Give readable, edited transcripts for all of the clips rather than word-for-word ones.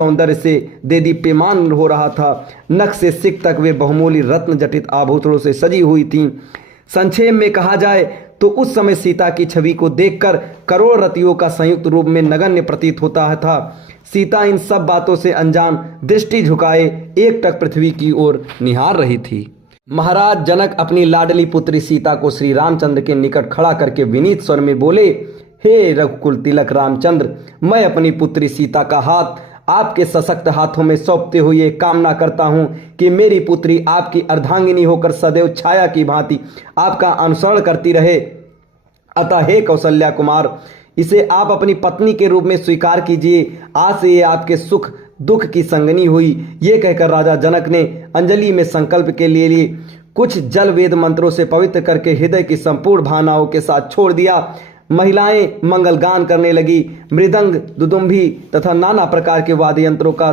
सौंदर्य से देदीप्यमान हो रहा था। नख से सिक तक वे बहुमूल्य रत्न जटित आभूषणों से सजी हुई थीं। संक्षेप में कहा जाए तो उस समय सीता की छवि को देखकर करोड़ रतियों का संयुक्त रूप में नगण्य प्रतीत होता था। सीता इन सब बातों से अनजान दृष्टि झुकाए एकटक पृथ्वी की ओर निहार रही थी। महाराज जनक अपनी लाडली पुत्री सीता को श्री रामचंद्र के निकट खड़ा करके विनीत स्वर में बोले, हे रघुकुल तिलक रामचंद्र, मैं अपनी पुत्री सीता का हाथ आपके सशक्त हाथों में सौंपते हुए कामना करता हूं कि मेरी पुत्री आपकी अर्धांगिनी होकर सदैव छाया की भांति आपका अनुसरण करती रहे। अतः हे कौशल्या कुमार, इसे आप अपनी पत्नी के रूप में स्वीकार कीजिए। आज से ये आपके सुख दुख की संगनी हुई। ये कहकर राजा जनक ने अंजलि में संकल्प के लिए कुछ जल वेद मंत्रों से पवित्र करके हृदय की संपूर्ण भावनाओं के साथ छोड़ दिया। महिलाएं मंगल गान करने लगी। मृदंग, दुदुम्भी तथा नाना प्रकार के वाद्य यंत्रों का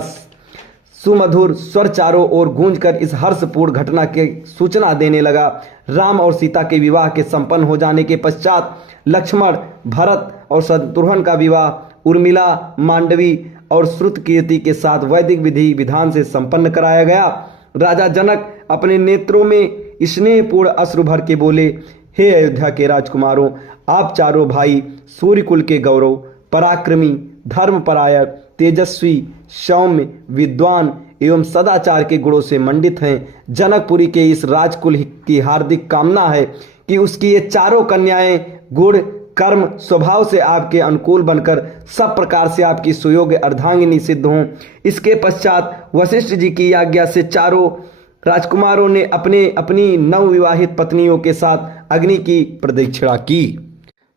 सुमधुर स्वर चारों ओर गूंजकर इस हर्षपूर्ण घटना की सूचना देने लगा। राम और सीता के विवाह के संपन्न हो जाने के पश्चात लक्ष्मण, भरत और शत्रुघ्न का विवाह उर्मिला, मांडवी और श्रुतकीर्ति के साथ वैदिक विधि विधान से संपन्न कराया गया। राजा जनक अपने नेत्रों में स्नेहपूर्ण अश्रु भर के बोले, हे अयोध्या के राजकुमारों, आप चारों भाई सूर्यकुल के गौरव, पराक्रमी, धर्मपरायण, तेजस्वी, सौम्य, विद्वान एवं सदाचार के गुणों से मंडित हैं। जनकपुरी के इस राजकुल की हार्दिक कामना है कि उसकी ये चारों कन्याएं गुण, कर्म, स्वभाव से आपके अनुकूल बनकर सब प्रकार से आपकी सुयोग्य अर्धांगिनी सिद्ध हों। इसके पश्चात वशिष्ठ जी की आज्ञा से चारों राजकुमारों ने अपनी नवविवाहित पत्नियों के साथ अग्नि की प्रदक्षिणा की।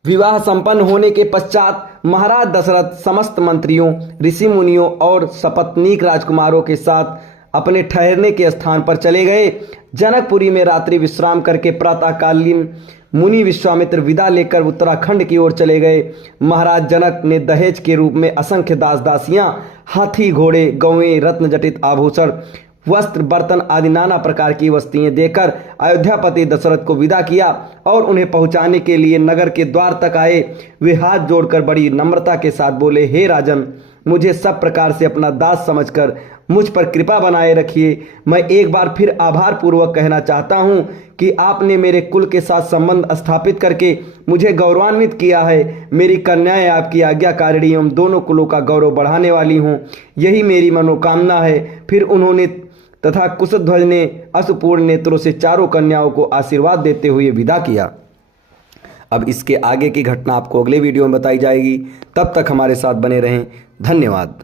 विवाह संपन्न होने के पश्चात महाराज दशरथ समस्त मंत्रियों, ऋषि मुनियों और सपत्नीक राजकुमारों के साथ अपने ठहरने के स्थान पर चले गए। जनकपुरी में रात्रि विश्राम करके प्रातःकालीन मुनि विश्वामित्र विदा लेकर उत्तराखंड की ओर चले गए। महाराज जनक ने दहेज के रूप में असंख्य दास दासियां, हाथी, घोड़े, गौएं, रत्न जटित आभूषण, वस्त्र, बर्तन आदि नाना प्रकार की वस्तुएं देकर अयोध्यापति दशरथ को विदा किया और उन्हें पहुंचाने के लिए नगर के द्वार तक आए। वे हाथ जोड़कर बड़ी नम्रता के साथ बोले, हे राजन, मुझे सब प्रकार से अपना दास समझकर मुझ पर कृपा बनाए रखिए। मैं एक बार फिर आभार पूर्वक कहना चाहता हूं कि आपने मेरे कुल के साथ संबंध स्थापित करके मुझे गौरवान्वित किया है। मेरी कन्याएं आपकी आज्ञाकारिणी एवं दोनों कुलों का गौरव बढ़ाने वाली हों, यही मेरी मनोकामना है। फिर उन्होंने तथा कुशध्वज ने अश्रुपूर्ण नेत्रों से चारों कन्याओं को आशीर्वाद देते हुए विदा किया। अब इसके आगे की घटना आपको अगले वीडियो में बताई जाएगी। तब तक हमारे साथ बने रहें। धन्यवाद।